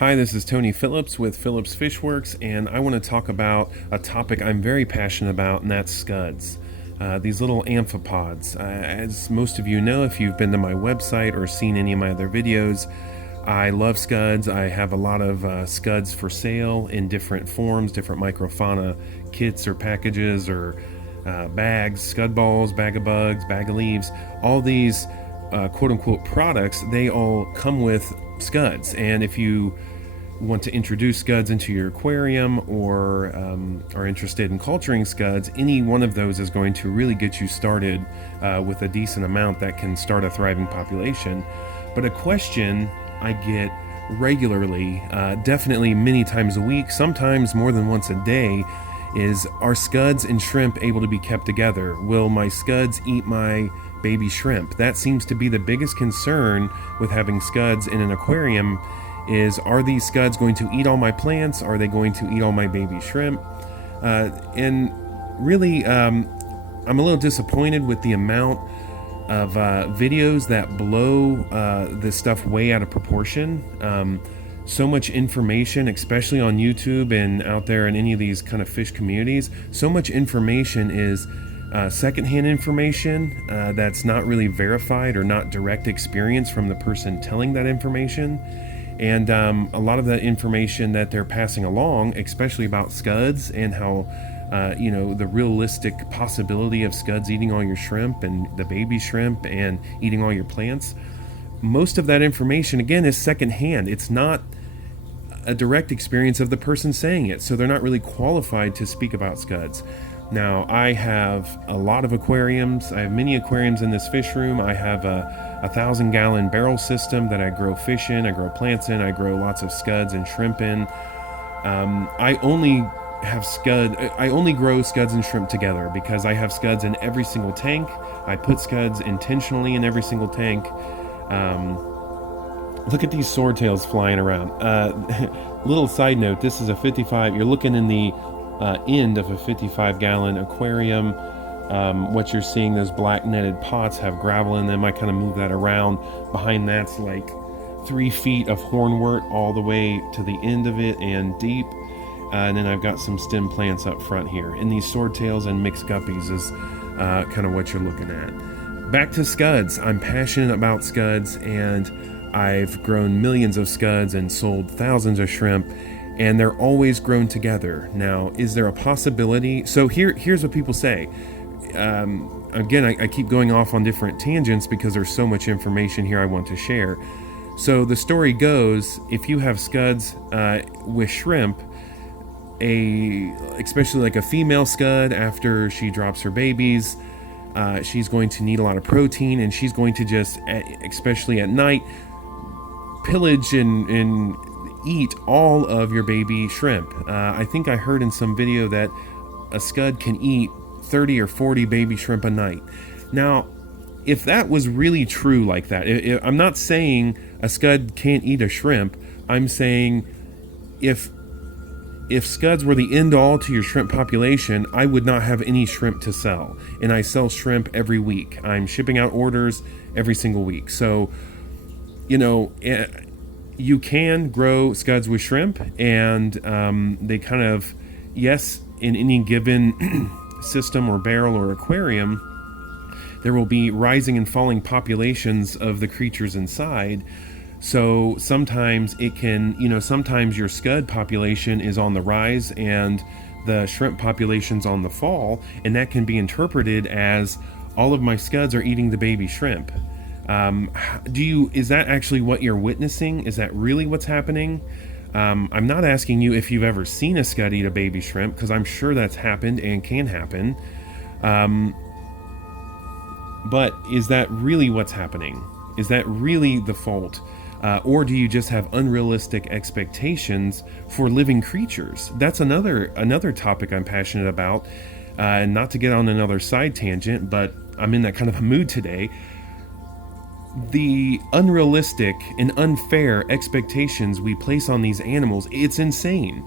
Hi, this is Tony Phillips with Phillips Fishworks, and I want to talk about a topic I'm very passionate about, and that's scuds. These little amphipods. As most of you know, if you've been to my website or seen any of my other videos, I love scuds. I have a lot of scuds for sale in different forms, different microfauna kits or packages or bags, scud balls, bag of bugs, bag of leaves. All these quote-unquote products, they all come with scuds. And if you want to introduce scuds into your aquarium or are interested in culturing scuds, any one of those is going to really get you started with a decent amount that can start a thriving population. But a question I get regularly, definitely many times a week, sometimes more than once a day, is are scuds and shrimp able to be kept together? Will my scuds eat my baby shrimp? That seems to be the biggest concern with having scuds in an aquarium. Are these scuds going to eat all my plants? Are they going to eat all my baby shrimp? And really, I'm a little disappointed with the amount of videos that blow this stuff way out of proportion. So much information, especially on YouTube and out there in any of these kind of fish communities, so much information is secondhand information that's not really verified or not direct experience from the person telling that information. And a lot of the information that they're passing along, especially about scuds and how, the realistic possibility of scuds eating all your shrimp and the baby shrimp and eating all your plants, most of that information, again, is secondhand. It's not a direct experience of the person saying it, so they're not really qualified to speak about scuds. Now, I have a lot of aquariums. I have many aquariums in this fish room. I have a 1,000-gallon barrel system that I grow fish in, I grow plants in, I grow lots of scuds and shrimp in. I only grow scuds and shrimp together because I have scuds in every single tank. I put scuds intentionally in every single tank. Look at these swordtails flying around. Little side note, this is a 55, you're looking in the end of a 55-gallon aquarium. What you're seeing, those black netted pots have gravel in them. I kind of move that around. Behind that's like 3 feet of hornwort all the way to the end of it and deep. And then I've got some stem plants up front here. And these swordtails and mixed guppies is kind of what you're looking at. Back to scuds. I'm passionate about scuds, and I've grown millions of scuds and sold thousands of shrimp, and they're always grown together. Now, is there a possibility? So here's what people say. Again, I keep going off on different tangents because there's so much information here I want to share. So the story goes, if you have scuds with shrimp, especially like a female scud, after she drops her babies, she's going to need a lot of protein, and she's going to just, especially at night, pillage and eat all of your baby shrimp. I think I heard in some video that a scud can eat 30 or 40 baby shrimp a night. Now, if that was really true like that, I'm not saying a scud can't eat a shrimp. I'm saying if scuds were the end all to your shrimp population, I would not have any shrimp to sell. And I sell shrimp every week. I'm shipping out orders every single week. So, you can grow scuds with shrimp, and they kind of, yes, in any given system or barrel or aquarium, there will be rising and falling populations of the creatures inside. So sometimes it can, sometimes your scud population is on the rise and the shrimp population's on the fall, and that can be interpreted as all of my scuds are eating the baby shrimp. Is that actually what you're witnessing? Is that really what's happening? I'm not asking you if you've ever seen a scud eat a baby shrimp, because I'm sure that's happened and can happen. But is that really what's happening? Is that really the fault? Or do you just have unrealistic expectations for living creatures? That's another topic I'm passionate about. And not to get on another side tangent, but I'm in that kind of a mood today. The unrealistic and unfair expectations we place on these animals, it's insane.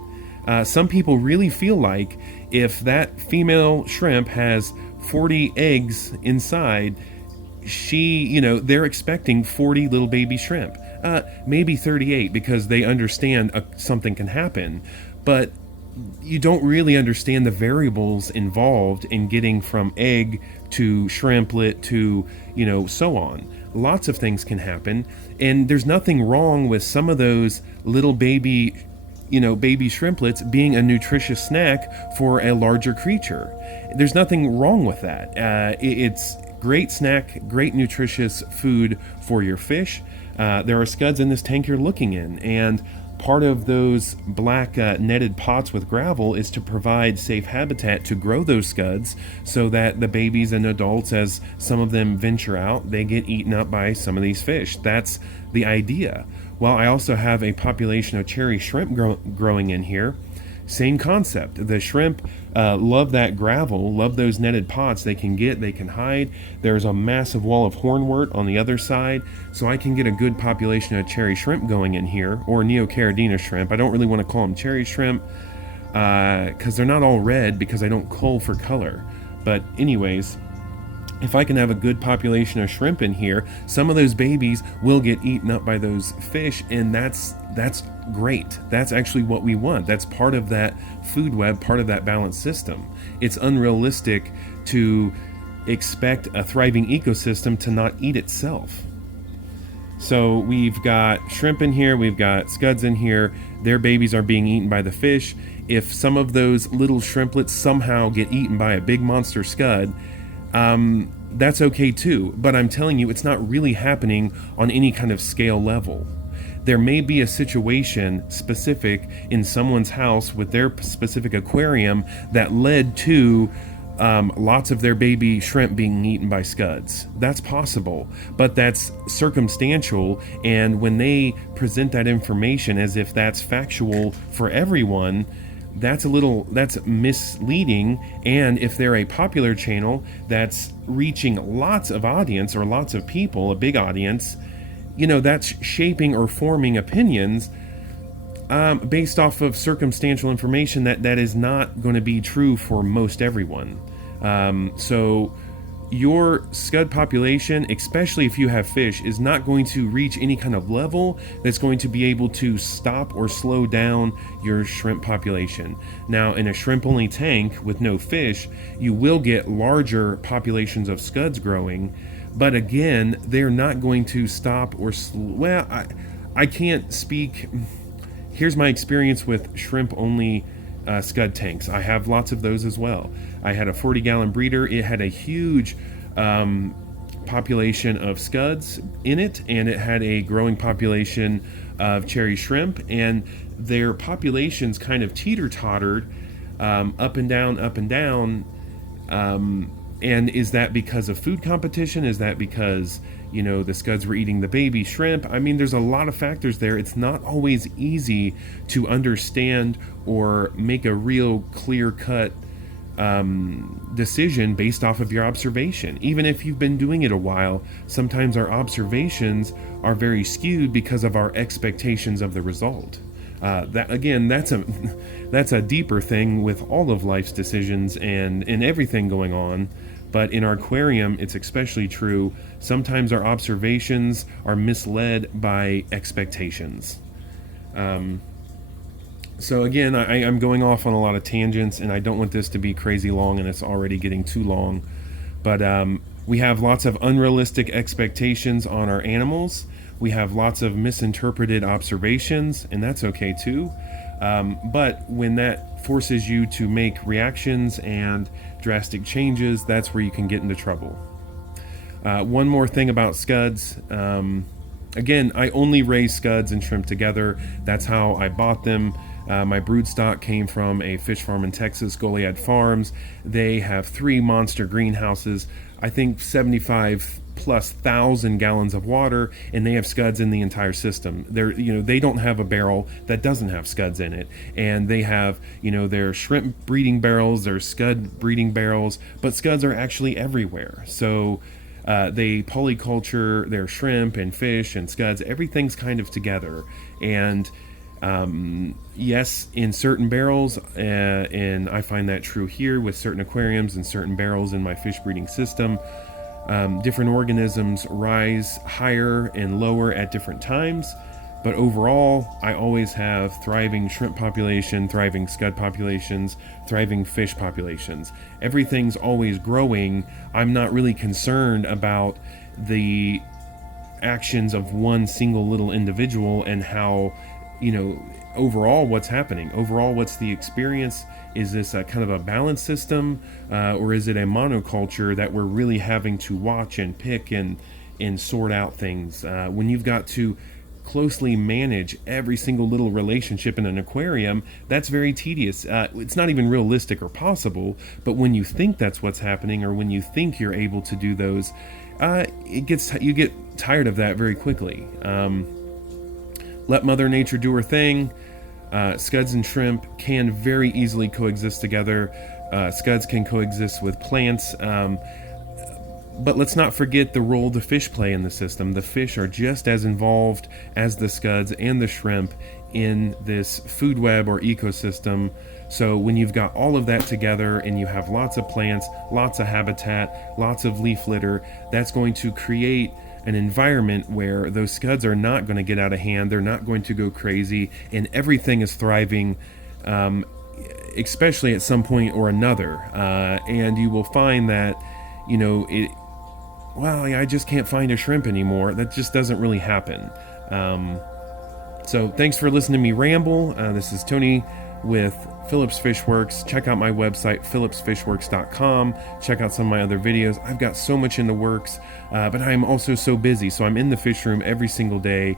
Some people really feel like if that female shrimp has 40 eggs inside, they're expecting 40 little baby shrimp, maybe 38, because they understand something can happen, but you don't really understand the variables involved in getting from egg to shrimplet to, so on. Lots of things can happen, and there's nothing wrong with some of those little baby shrimplets being a nutritious snack for a larger creature. There's nothing wrong with that. It's great snack, great nutritious food for your fish. There are scuds in this tank you're looking in, and part of those black netted pots with gravel is to provide safe habitat to grow those scuds, so that the babies and adults, as some of them venture out, they get eaten up by some of these fish. That's the idea. Well, I also have a population of cherry shrimp growing in here. Same concept. The shrimp love that gravel, love those netted pots. They can hide. There's a massive wall of hornwort on the other side, so I can get a good population of cherry shrimp going in here, or Neocaridina shrimp. I don't really want to call them cherry shrimp because they're not all red, because I don't cull for color. But anyways, if I can have a good population of shrimp in here, some of those babies will get eaten up by those fish, and that's great. That's actually what we want. That's part of that food web, part of that balanced system. It's unrealistic to expect a thriving ecosystem to not eat itself. So we've got shrimp in here, we've got scuds in here, their babies are being eaten by the fish. If some of those little shrimplets somehow get eaten by a big monster scud, that's okay too, but I'm telling you, it's not really happening on any kind of scale level. There may be a situation specific in someone's house with their specific aquarium that led to lots of their baby shrimp being eaten by scuds. That's possible, but that's circumstantial, and when they present that information as if that's factual for everyone, that's misleading. And if they're a popular channel that's reaching lots of audience, or lots of people, a big audience, that's shaping or forming opinions based off of circumstantial information that is not going to be true for most everyone. So your scud population, especially if you have fish, is not going to reach any kind of level that's going to be able to stop or slow down your shrimp population. Now, in a shrimp-only tank with no fish, you will get larger populations of scuds growing, but again, they're not going to stop or I can't speak. Here's my experience with shrimp-only scud tanks. I have lots of those as well. I had a 40-gallon breeder. It had a huge population of scuds in it, and it had a growing population of cherry shrimp, and their populations kind of teeter-tottered up and down. And is that because of food competition? Is that because, the scuds were eating the baby shrimp? I mean, there's a lot of factors there. It's not always easy to understand or make a real clear-cut decision based off of your observation. Even if you've been doing it a while, sometimes our observations are very skewed because of our expectations of the result. That's a deeper thing with all of life's decisions and everything going on. But in our aquarium, it's especially true. Sometimes our observations are misled by expectations. So again, I'm going off on a lot of tangents, and I don't want this to be crazy long, and it's already getting too long. But we have lots of unrealistic expectations on our animals. We have lots of misinterpreted observations, and that's okay too. But when that forces you to make reactions and drastic changes, that's where you can get into trouble. One more thing about scuds. Again, I only raise scuds and shrimp together. That's how I bought them. My brood stock came from a fish farm in Texas, Goliad Farms. They have 3 monster greenhouses, I think 75,000+ gallons of water, and they have scuds in the entire system. They don't have a barrel that doesn't have scuds in it, and they have their shrimp breeding barrels, their scud breeding barrels, but scuds are actually everywhere. So they polyculture their shrimp and fish and scuds. Everything's kind of together, and yes, in certain barrels, and I find that true here with certain aquariums and certain barrels in my fish breeding system, Different organisms rise higher and lower at different times, but overall, I always have thriving shrimp population, thriving scud populations, thriving fish populations. Everything's always growing. I'm not really concerned about the actions of one single little individual and how, overall what's happening. Overall, what's the experience? Is this a kind of a balanced system, or is it a monoculture that we're really having to watch and pick and sort out things? When you've got to closely manage every single little relationship in an aquarium, that's very tedious. It's not even realistic or possible, but when you think that's what's happening, or when you think you're able to do those, you get tired of that very quickly. Let Mother Nature do her thing. Scuds and shrimp can very easily coexist together. Scuds can coexist with plants. But let's not forget the role the fish play in the system. The fish are just as involved as the scuds and the shrimp in this food web or ecosystem. So when you've got all of that together and you have lots of plants, lots of habitat, lots of leaf litter, that's going to create an environment where those scuds are not going to get out of hand. They're not going to go crazy, and everything is thriving, especially at some point or another. And you will find that, I just can't find a shrimp anymore. That just doesn't really happen. So thanks for listening to me ramble. This is Tony with Phillips Fish Works. Check out my website, phillipsfishworks.com. Check out some of my other videos. I've got so much in the works, but I'm also so busy. So I'm in the fish room every single day,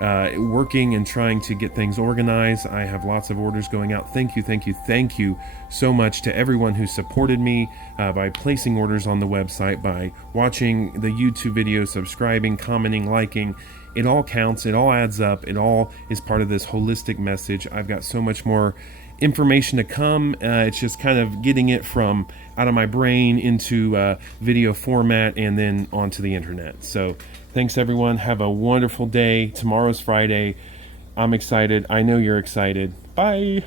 working and trying to get things organized. I have lots of orders going out. Thank you so much to everyone who supported me by placing orders on the website, by watching the YouTube videos, subscribing, commenting, liking. It all counts. It all adds up. It all is part of this holistic message. I've got so much more information to come. It's just kind of getting it from out of my brain into video format and then onto the internet. So thanks, everyone. Have a wonderful day. Tomorrow's Friday. I'm excited. I know you're excited. Bye.